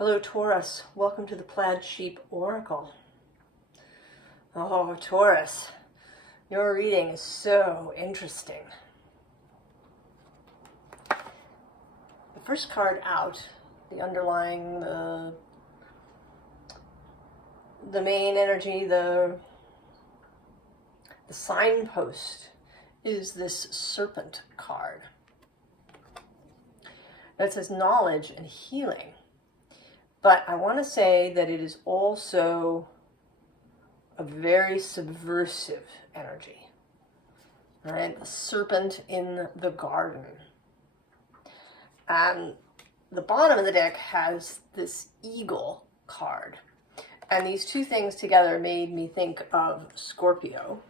Hello Taurus, welcome to the Plaid Sheep Oracle. Oh Taurus, your reading is so interesting. The first card out, the underlying, the main energy, the signpost is this Serpent card. That says knowledge and healing. But I want to say that it is also a very subversive energy. Right? The serpent in the garden. And the bottom of the deck has this eagle card. And these two things together made me think of Scorpio.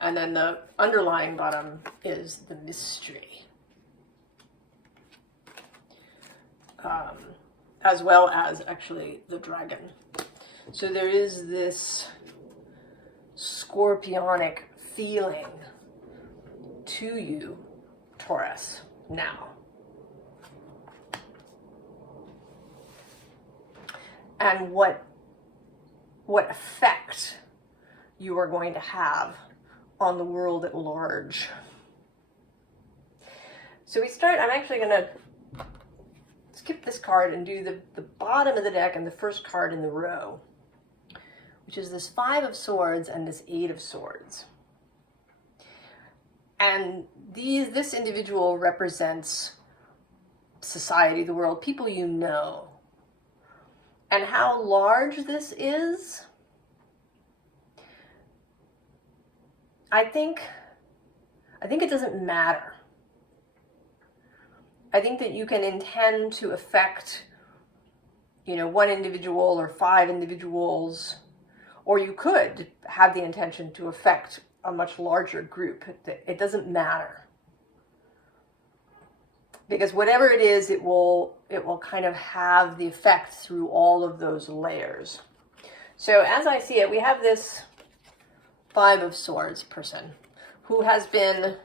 And then the underlying bottom is the mystery. As well as actually the dragon. So there is this scorpionic feeling to you, Taurus, now. And what effect you are going to have on the world at large. So we start, I'm actually going to skip this card and do the bottom of the deck and the first card in the row, which is this 5 of Swords and this 8 of Swords. And this individual represents society, the world, people you know. And how large this is, I think it doesn't matter. I think that you can intend to affect, one individual or 5 individuals, or you could have the intention to affect a much larger group. It doesn't matter. Because whatever it is, it will kind of have the effect through all of those layers. So as I see it, we have this 5 of Swords person who has been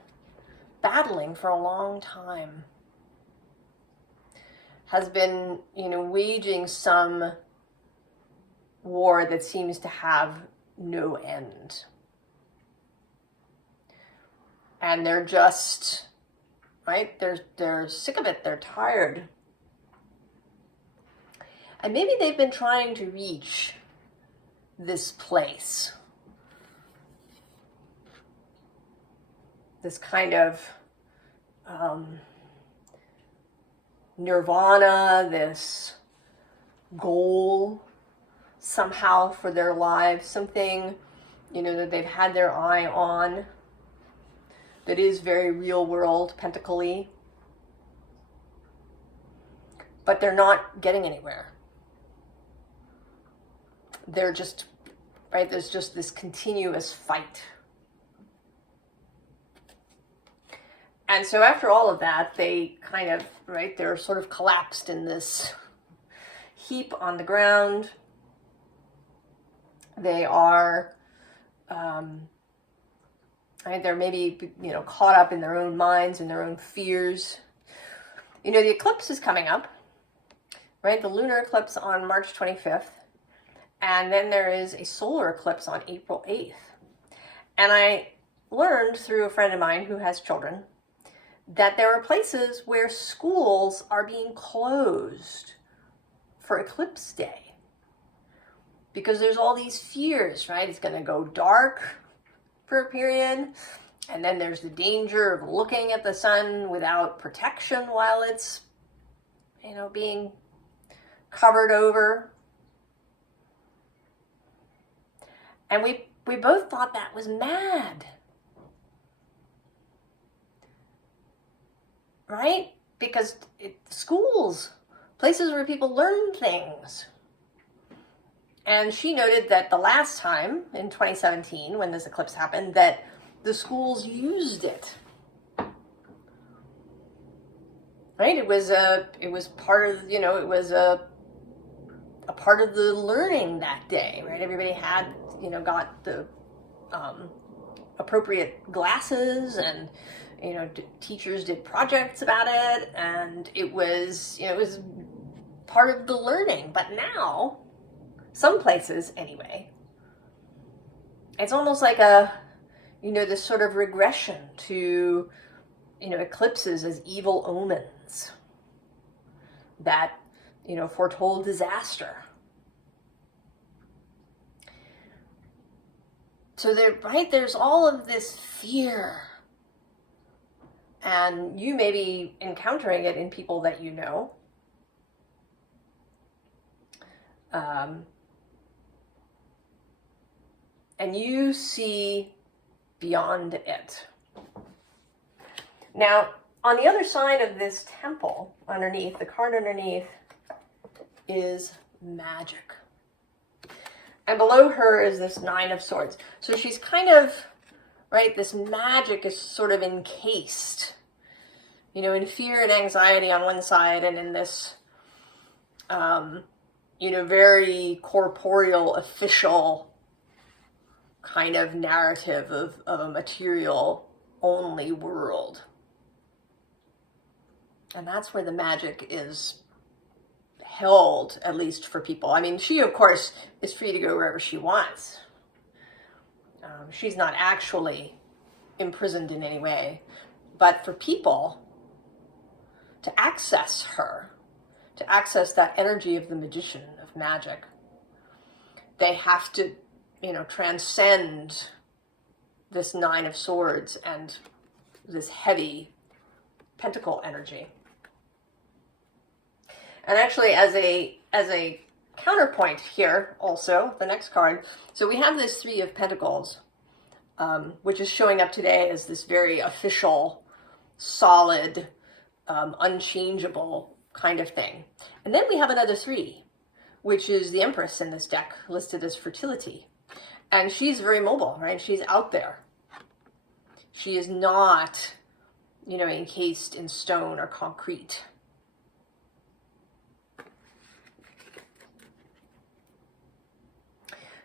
battling for a long time. Has been, waging some war that seems to have no end. And they're just, right? They're sick of it. They're tired. And maybe they've been trying to reach this place. This kind of nirvana, this goal somehow for their lives, something, that they've had their eye on that is very real world, pentacly, but they're not getting anywhere. They're just, right, there's just this continuous fight. And so after all of that, they kind of, right, they're sort of collapsed in this heap on the ground. They are, right, they're maybe, caught up in their own minds and their own fears. The eclipse is coming up, right? The lunar eclipse on March 25th. And then there is a solar eclipse on April 8th. And I learned through a friend of mine who has children that there are places where schools are being closed for eclipse day. Because there's all these fears, right? It's going to go dark for a period. And then there's the danger of looking at the sun without protection while it's, being covered over. And we both thought that was mad. Right? Because schools, places where people learn things. And she noted that the last time, in 2017, when this eclipse happened, that the schools used it. Right? It was part of, it was a part of the learning that day, right? Everybody had, got the appropriate glasses, and teachers did projects about it, and it was part of the learning. But now, some places anyway, it's almost like a, this sort of regression to, eclipses as evil omens that, foretold disaster. So there's all of this fear. And you may be encountering it in people that you know. And you see beyond it. Now, on the other side of this temple, underneath, the card underneath, is magic. And below her is this Nine of Swords. So she's kind of, this magic is sort of encased, in fear and anxiety on one side, and in this, very corporeal, official kind of narrative of a material-only world. And that's where the magic is held, at least for people. I mean, she, of course, is free to go wherever she wants. She's not actually imprisoned in any way. But for people to access her, to access that energy of the magician, of magic, they have to, transcend this Nine of Swords and this heavy pentacle energy. And actually, as a counterpoint here, also, the next card, so we have this Three of Pentacles, which is showing up today as this very official, solid, unchangeable kind of thing. And then we have another three, which is the Empress in this deck, listed as fertility. And she's very mobile, right? She's out there. She is not, encased in stone or concrete.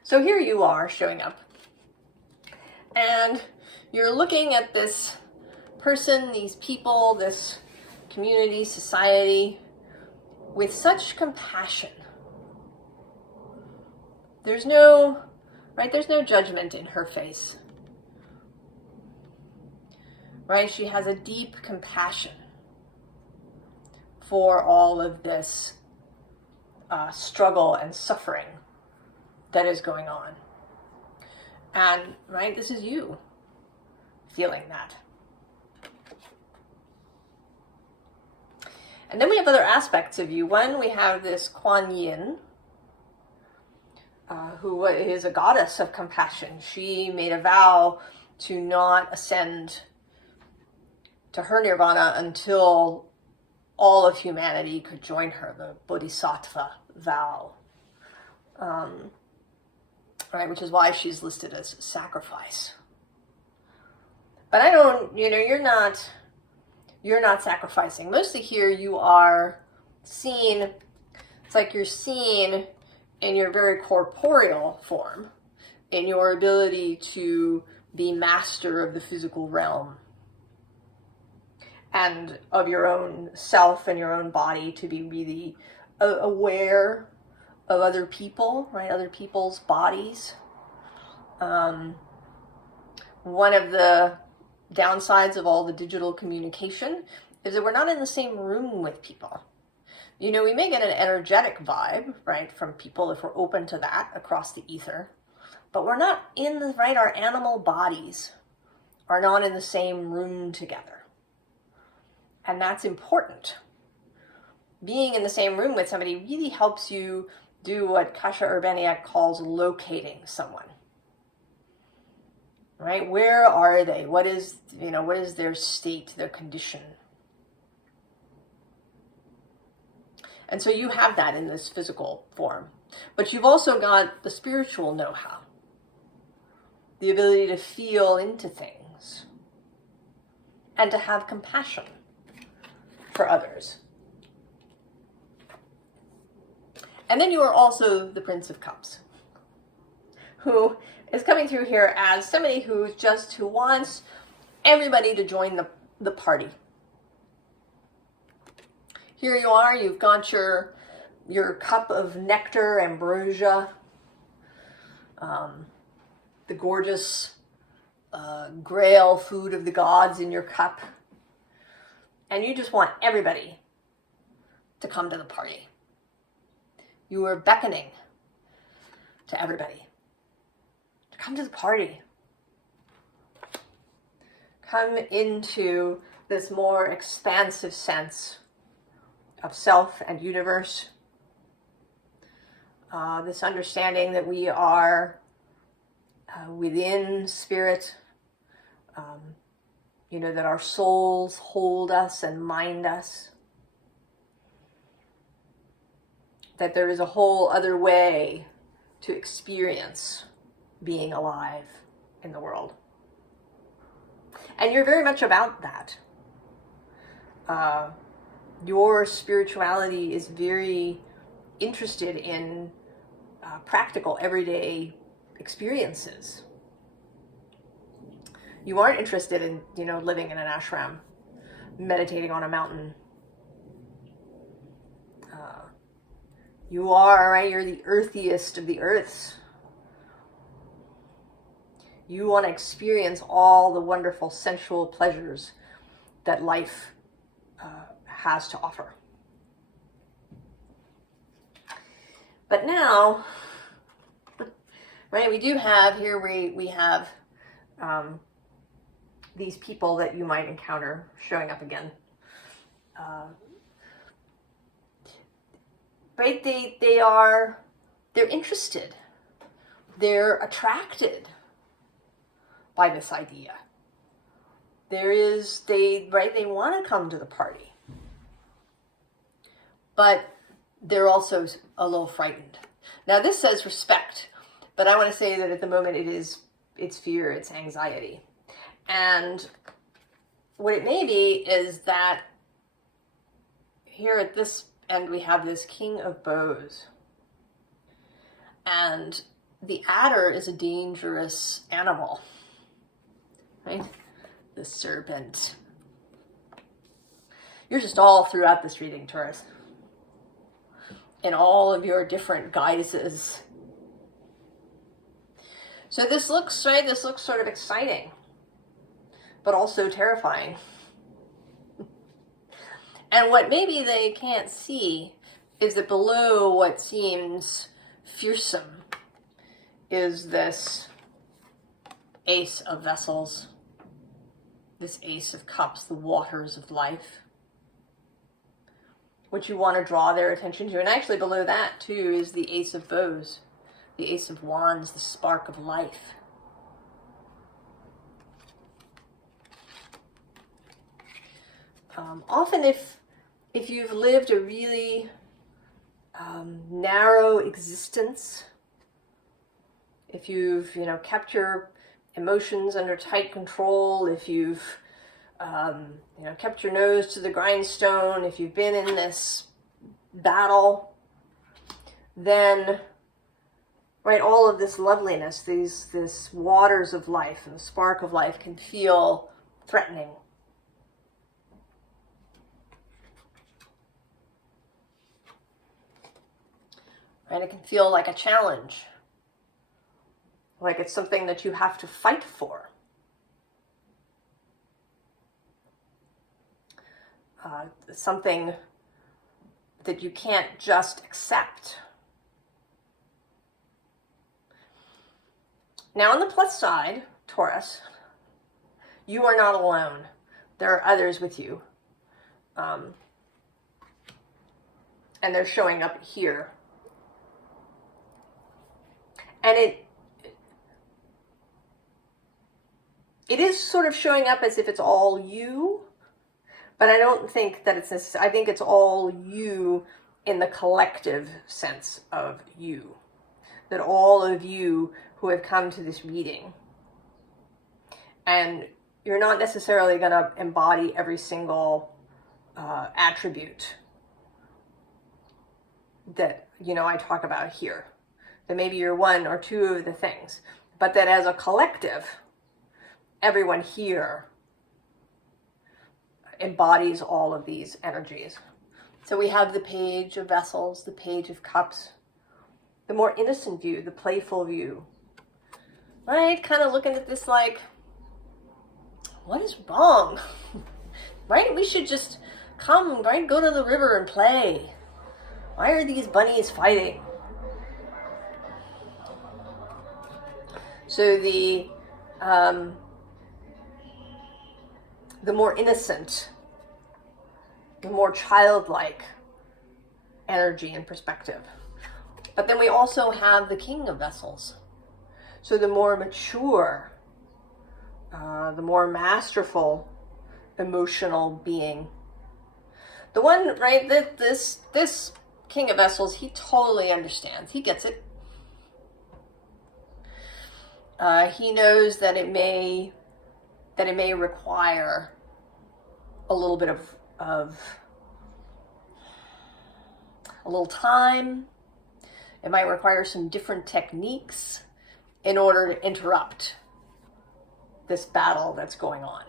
So here you are showing up, and you're looking at this person, these people, this community, society, with such compassion. There's no judgment in her face. Right? She has a deep compassion for all of this struggle and suffering that is going on. And, this is you feeling that. And then we have other aspects of you. One, we have this Kuan Yin, who is a goddess of compassion. She made a vow to not ascend to her nirvana until all of humanity could join her, the Bodhisattva vow. Which is why she's listed as sacrifice. But you're not sacrificing. Mostly here you are seen, it's like you're seen in your very corporeal form, in your ability to be master of the physical realm and of your own self and your own body, to be really aware of other people, other people's bodies. One of the downsides of all the digital communication is that we're not in the same room with people. We may get an energetic vibe, from people if we're open to that across the ether, but we're not in our animal bodies are not in the same room together. And that's important. Being in the same room with somebody really helps you do what Kasia Urbaniak calls locating someone. Where are they? What is their state, their condition? And so you have that in this physical form. But you've also got the spiritual know-how, the ability to feel into things, and to have compassion for others. And then you are also the Prince of Cups, who is coming through here as somebody who wants everybody to join the party. Here you are, you've got your your cup of nectar, ambrosia, the gorgeous grail food of the gods in your cup. And you just want everybody to come to the party. You are beckoning to everybody to come to the party. Come into this more expansive sense of self and universe. This understanding that we are within spirit, that our souls hold us and mind us. That there is a whole other way to experience being alive in the world. And you're very much about that. Your spirituality is very interested in practical, everyday experiences. You aren't interested in, living in an ashram, meditating on a mountain. You are, right? You're the earthiest of the earths. You want to experience all the wonderful sensual pleasures that life has to offer. But now, right, we do have here, we have these people that you might encounter showing up again. Right, they're interested. They're attracted by this idea. They want to come to the party. But they're also a little frightened. Now this says respect, but I want to say that at the moment it's fear, it's anxiety. And what it may be is that here at this end we have this King of Bows. And the adder is a dangerous animal. Right? The serpent. You're just all throughout this reading, Taurus. In all of your different guises. So this looks sort of exciting, but also terrifying. And what maybe they can't see is that below what seems fearsome is this Ace of Vessels, this Ace of Cups, the waters of life, which you want to draw their attention to. And actually below that too is the Ace of Bows, the Ace of Wands, the spark of life. Often if you've lived a really narrow existence, if you've kept your emotions under tight control, if you've kept your nose to the grindstone, if you've been in this battle, then right, all of this loveliness, this waters of life and the spark of life can feel threatening. Right, it can feel like a challenge, like it's something that you have to fight for. Something that you can't just accept. Now on the plus side, Taurus, you are not alone. There are others with you. And they're showing up here. And it is sort of showing up as if it's all you, but I don't think that it's necessary. I think it's all you in the collective sense of you. That all of you who have come to this reading, and you're not necessarily going to embody every single attribute that, I talk about here. That maybe you're one or two of the things, but that as a collective, everyone here embodies all of these energies. So we have the Page of Vessels, the Page of Cups, the more innocent view, the playful view, right? Kind of looking at this like, what is wrong? Right? We should just come, right? Go to the river and play. Why are these bunnies fighting? So the more innocent, the more childlike energy and perspective. But then we also have the King of Vessels. So the more mature, the more masterful emotional being. The one, right, that this King of Vessels, he totally understands. He gets it. He knows that it may require a little bit of a little time. It might require some different techniques in order to interrupt this battle that's going on.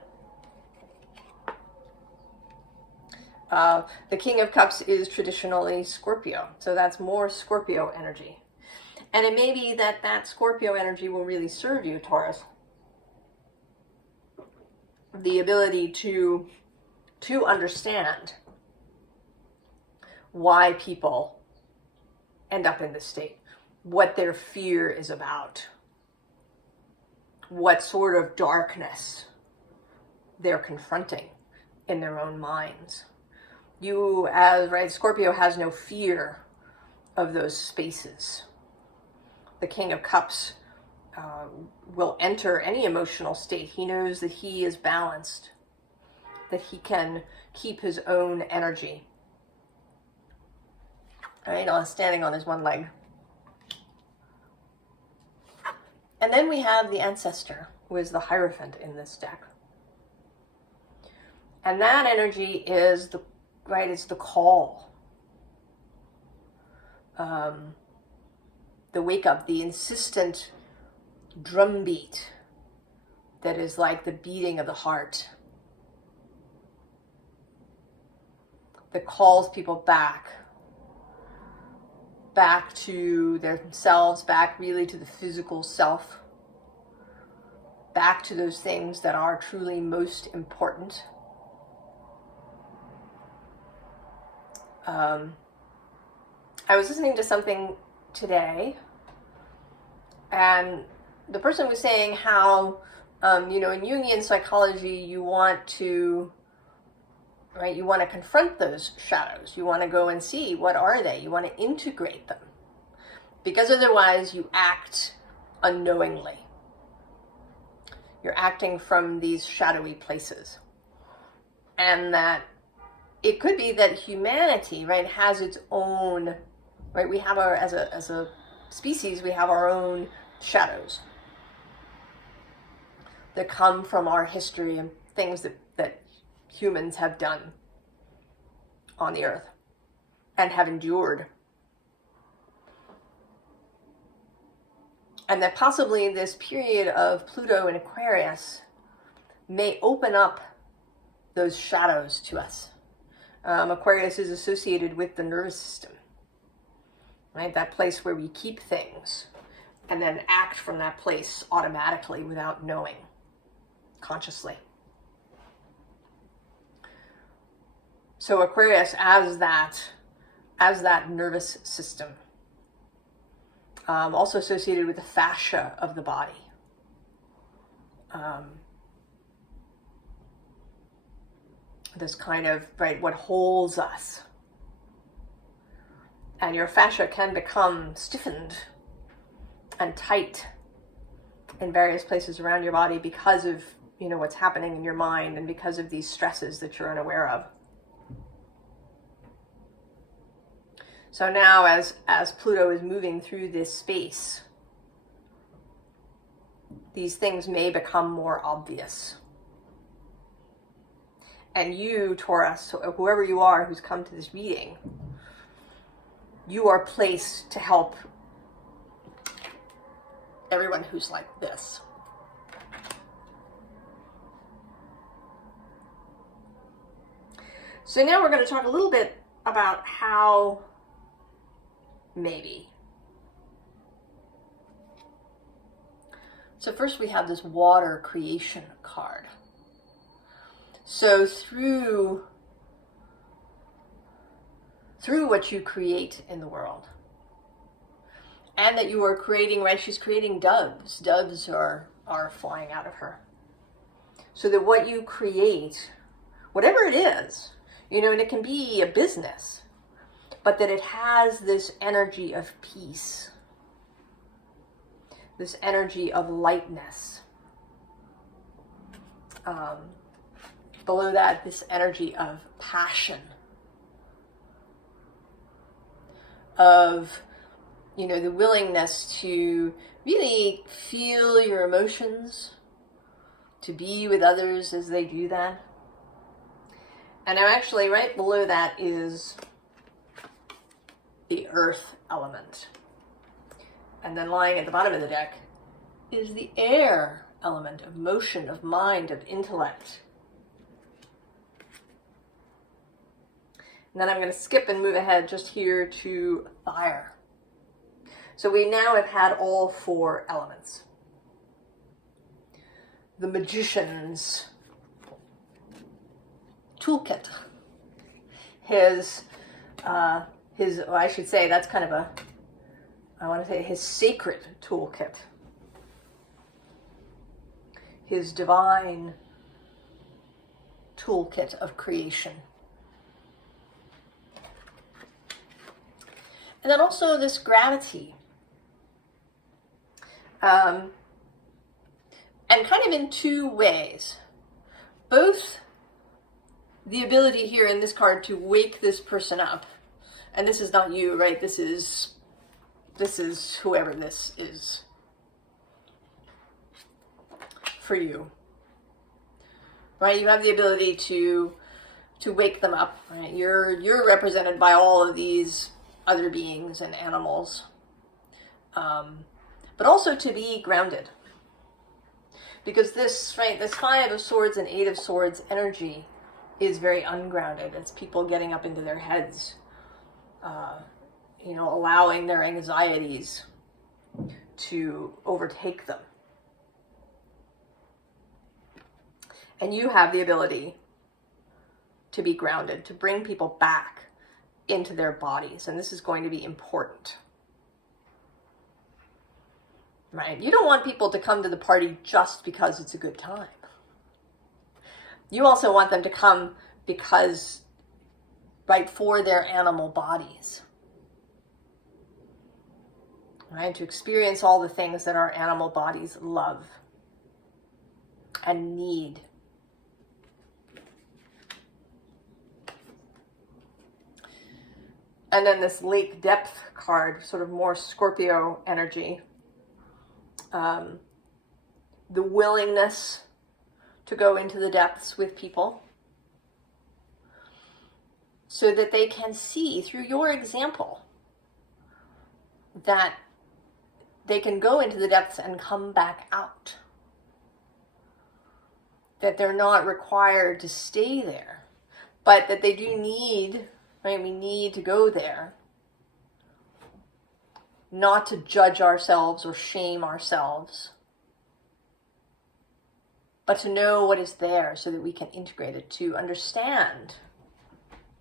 The King of Cups is traditionally Scorpio, so that's more Scorpio energy. And it may be that that Scorpio energy will really serve you, Taurus. The ability to understand why people end up in this state, what their fear is about, what sort of darkness they're confronting in their own minds. You, as right, Scorpio has no fear of those spaces. The King of Cups will enter any emotional state. He knows that he is balanced, that he can keep his own energy. Right, standing on his one leg. And then we have the Ancestor, who is the Hierophant in this deck. And that energy is it's the call. The wake up, the insistent drumbeat that is like the beating of the heart, that calls people back to themselves, back really to the physical self, back to those things that are truly most important. I was listening to something today, and the person was saying how, in Jungian psychology, you want to confront those shadows. You want to go and see, what are they? You want to integrate them. Because otherwise you act unknowingly. You're acting from these shadowy places. And that it could be that humanity, right, has its own, right, we have as a species, we have our own shadows that come from our history and things that humans have done on the earth and have endured. And that possibly this period of Pluto in Aquarius may open up those shadows to us. Aquarius is associated with the nervous system, right? That place where we keep things and then act from that place automatically without knowing, consciously. So Aquarius as that nervous system, also associated with the fascia of the body. This kind of, right, what holds us. And your fascia can become stiffened and tight in various places around your body because of, what's happening in your mind and because of these stresses that you're unaware of. So now as Pluto is moving through this space, these things may become more obvious. And you, Taurus, whoever you are who's come to this reading, you are placed to help everyone who's like this. So now we're going to talk a little bit about how maybe. So first we have this water creation card. So through what you create in the world, and that you are creating, right, she's creating doves. Doves are flying out of her. So that what you create, whatever it is, you know, and it can be a business, but that it has this energy of peace, this energy of lightness. Below that, this energy of passion, of, you know, the willingness to really feel your emotions, to be with others as they do that. And now actually right below that is the earth element. And then lying at the bottom of the deck is the air element of motion, of mind, of intellect. And then I'm going to skip and move ahead just here to fire. So we now have had all four elements. The magician's toolkit. His, I should say, that's kind of I want to say his sacred toolkit. His divine toolkit of creation. And then also this gravity. And kind of in two ways. Both the ability here in this card to wake this person up. And this is not you, right? This is whoever this is for you. Right? You have the ability to wake them up, right? You're represented by all of these other beings and animals. But also to be grounded. Because this, right, this Five of Swords and Eight of Swords energy is very ungrounded. It's people getting up into their heads, you know, allowing their anxieties to overtake them. And you have the ability to be grounded, to bring people back into their bodies. And this is going to be important. Right? You don't want people to come to the party just because it's a good time. You also want them to come because, right, for their animal bodies. Right? To experience all the things that our animal bodies love and need. And then this lake depth card, sort of more Scorpio energy. The willingness to go into the depths with people so that they can see through your example that they can go into the depths and come back out. That they're not required to stay there, but that they do need, right, we need to go there, not to judge ourselves or shame ourselves, but to know what is there so that we can integrate it, to understand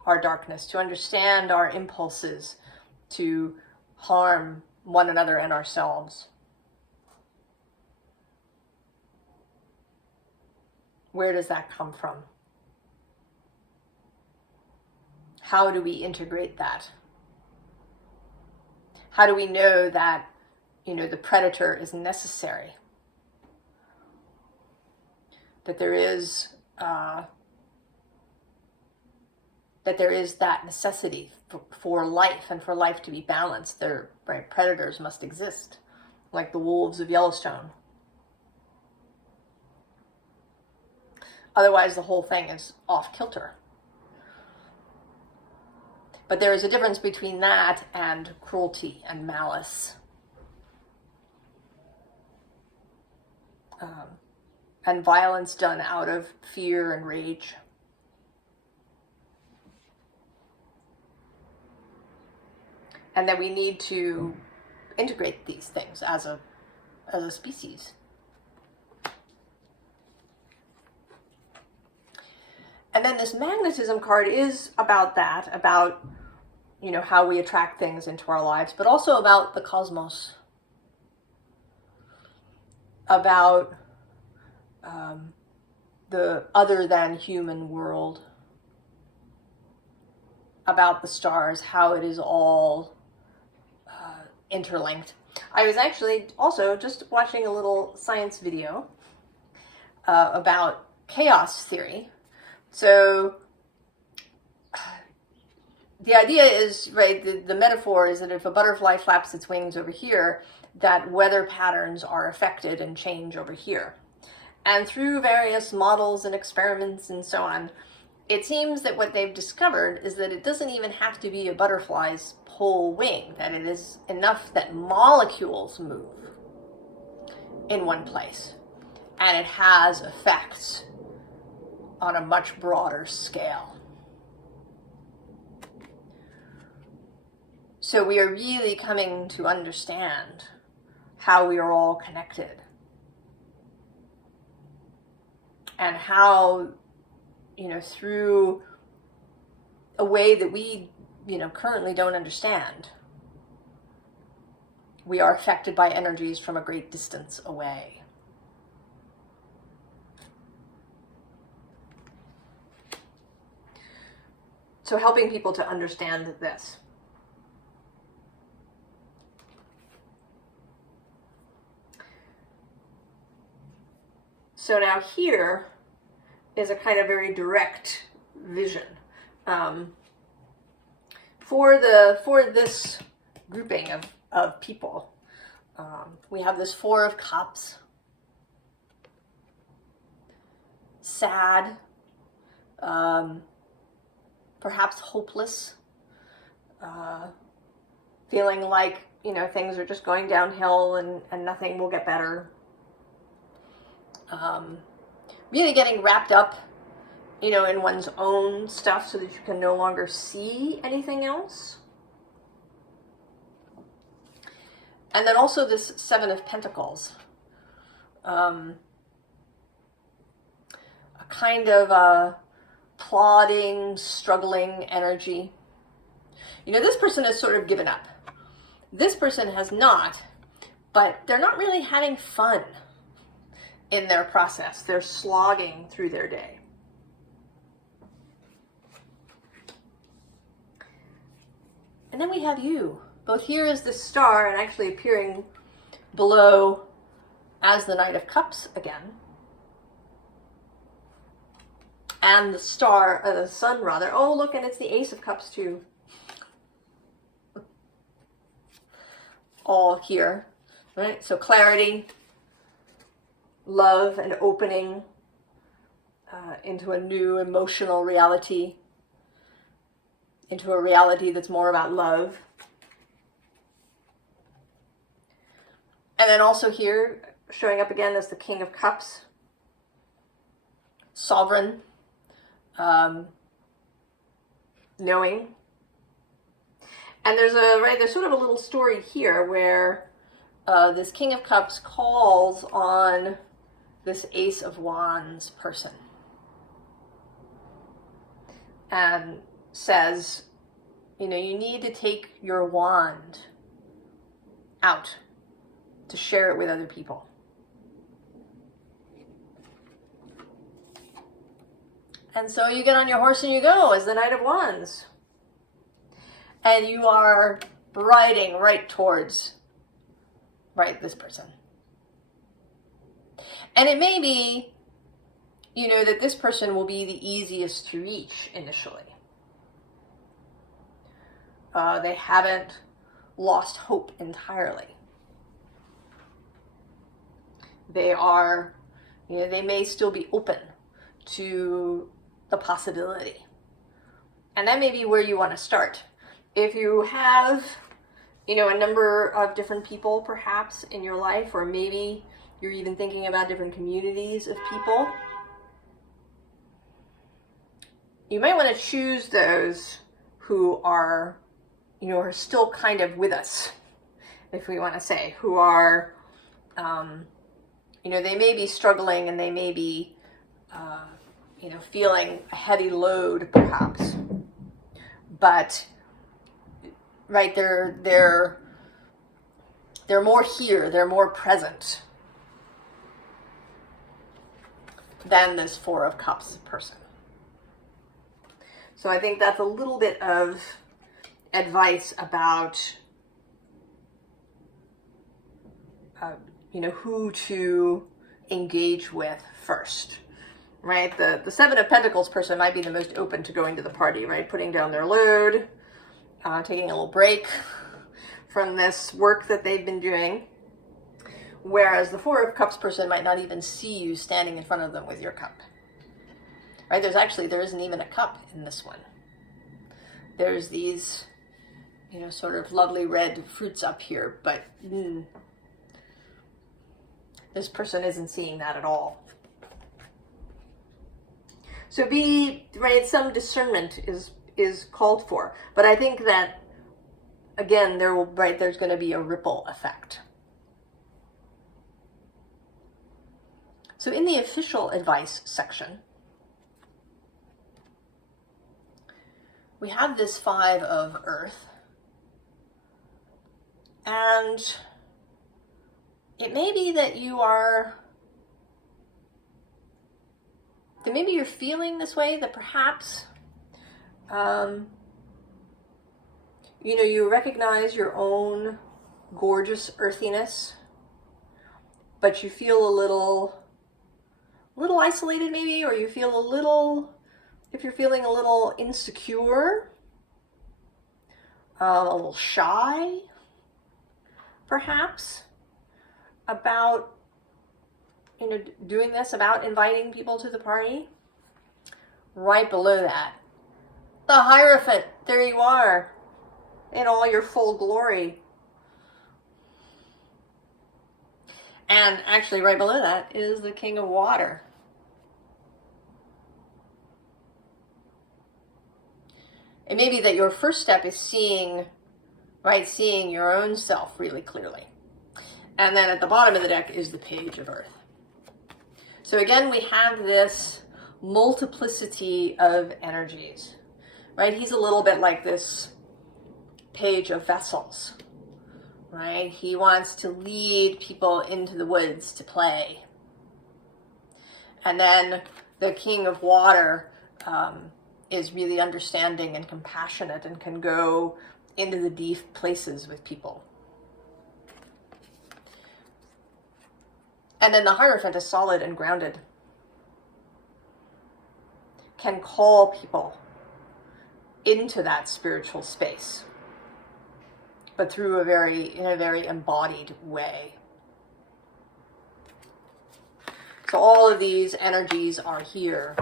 our darkness, to understand our impulses to harm one another and ourselves. Where does that come from? How do we integrate that? How do we know that, you know, the predator is necessary? That there is that necessity for life and for life to be balanced. There, right, predators must exist, like the wolves of Yellowstone. Otherwise, the whole thing is off kilter. But there is a difference between that and cruelty and malice. And violence done out of fear and rage. and that we need to integrate these things as a species. And then this magnetism card is about that, about, you know, how we attract things into our lives, but also about the cosmos, about the other than human world, about the stars, how it is all interlinked. I was actually also just watching a little science video about chaos theory. So the idea is, right, the metaphor is that if a butterfly flaps its wings over here, that weather patterns are affected and change over here. And through various models and experiments and so on, it seems that what they've discovered is that it doesn't even have to be a butterfly's whole wing, that it is enough that molecules move in one place, and it has effects on a much broader scale. So we are really coming to understand how we are all connected, and how, you know, through a way that we, you know, currently don't understand, we are affected by energies from a great distance away. So helping people to understand this. So now here is a kind of very direct vision. For this grouping of people, we have this Four of Cups, sad, perhaps hopeless, feeling like, you know, things are just going downhill and nothing will get better. Really getting wrapped up, you know, in one's own stuff so that you can no longer see anything else. And then also this Seven of Pentacles. A kind of a plodding, struggling energy. You know, this person has sort of given up. This person has not, but they're not really having fun in their process. They're slogging through their day. And then we have you. Both here is the star and actually appearing below as the Knight of Cups again. And the star, the sun rather. Oh, look, and it's the Ace of Cups too. All here, right? So clarity, love, and opening into a new emotional reality, into a reality that's more about love. And then also here, showing up again as the King of Cups, sovereign, knowing. And there's sort of a little story here where this King of Cups calls on this Ace of Wands person and says, you know, you need to take your wand out to share it with other people. And so you get on your horse and you go as the Knight of Wands. And you are riding right towards, this person. And it may be, you know, that this person will be the easiest to reach initially. They haven't lost hope entirely. They are, you know, they may still be open to the possibility. And that may be where you want to start. If you have, you know, a number of different people perhaps in your life, or maybe you're even thinking about different communities of people, you might want to choose those who are you know, are still kind of with us, if we want to say, who are, you know, they may be struggling and they may be, you know, feeling a heavy load perhaps, but, right, they're more here, they're more present than this Four of Cups person. So I think that's a little bit of advice about, you know, who to engage with first, right? The Seven of Pentacles person might be the most open to going to the party, right? Putting down their load, taking a little break from this work that they've been doing. Whereas the Four of Cups person might not even see you standing in front of them with your cup. Right? There isn't even a cup in this one. There's these, you know, sort of lovely red fruits up here, but this person isn't seeing that at all. So some discernment is called for. But I think that, again, there's going to be a ripple effect. So in the official advice section, we have this Five of Earth, and it may be that maybe you're feeling this way, that perhaps, you know, you recognize your own gorgeous earthiness, but you feel a little isolated maybe, or you feel if you're feeling a little insecure, a little shy, perhaps, about, you know, doing this, about inviting people to the party. Right below that, the Hierophant, there you are, in all your full glory. And actually right below that is the King of Water. It may be that your first step is seeing your own self really clearly. And then at the bottom of the deck is the Page of Earth. So again, we have this multiplicity of energies, right? He's a little bit like this Page of Vessels, right? He wants to lead people into the woods to play. And then the King of Water is really understanding and compassionate and can go into the deep places with people. And then the Hierophant is solid and grounded, can call people into that spiritual space, but through in a very embodied way. So all of these energies are here.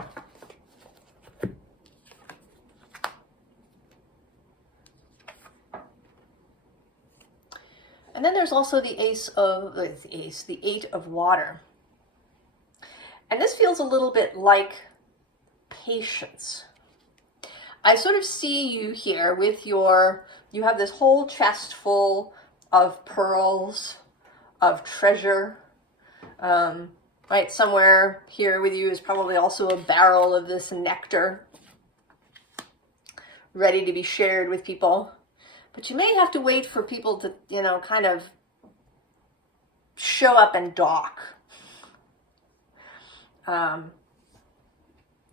And then there's also the Eight of Water. And this feels a little bit like patience. I sort of see you here with you have this whole chest full of pearls, of treasure. Right, somewhere here with you is probably also a barrel of this nectar, ready to be shared with people. But you may have to wait for people to, you know, kind of show up and dock. Right?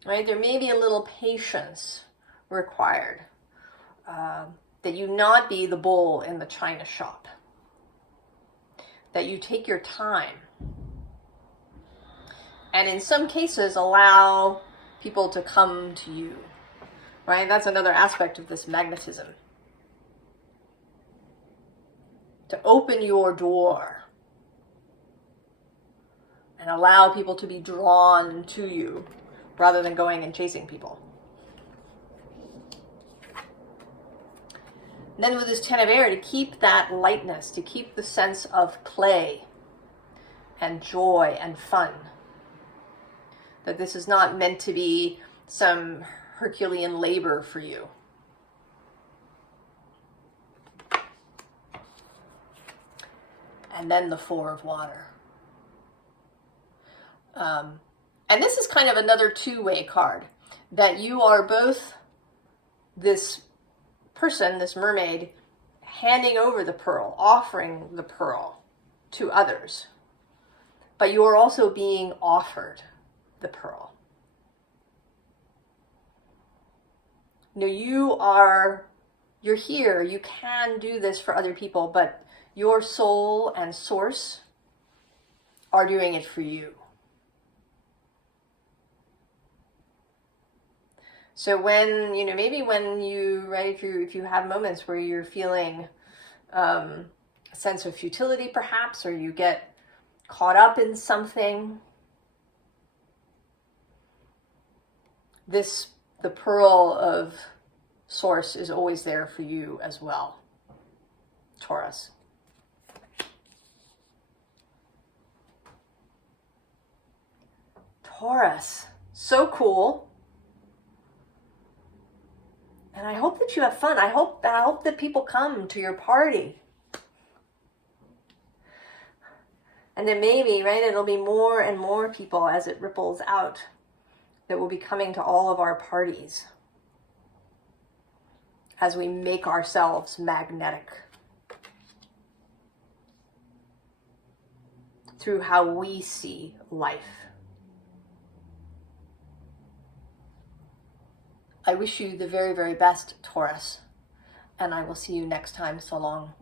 There may be a little patience required. That you not be the bull in the china shop. That you take your time. And in some cases, allow people to come to you. Right? That's another aspect of this magnetism. To open your door and allow people to be drawn to you rather than going and chasing people. And then with this Ten of Air, to keep that lightness, to keep the sense of play and joy and fun. That this is not meant to be some Herculean labor for you. and then the Four of Water. And this is kind of another two-way card, that you are both this person, this mermaid, handing over the pearl, offering the pearl to others, but you are also being offered the pearl. You know, you're here, you can do this for other people, but your soul and source are doing it for you. So when, you know, maybe when you, right, if you have moments where you're feeling a sense of futility perhaps, or you get caught up in something, the pearl of source is always there for you as well, Taurus. Taurus, so cool. And I hope that you have fun. I hope that people come to your party. And then maybe, right, it'll be more and more people as it ripples out that will be coming to all of our parties as we make ourselves magnetic through how we see life. I wish you the very, very best, Taurus, and I will see you next time. So long.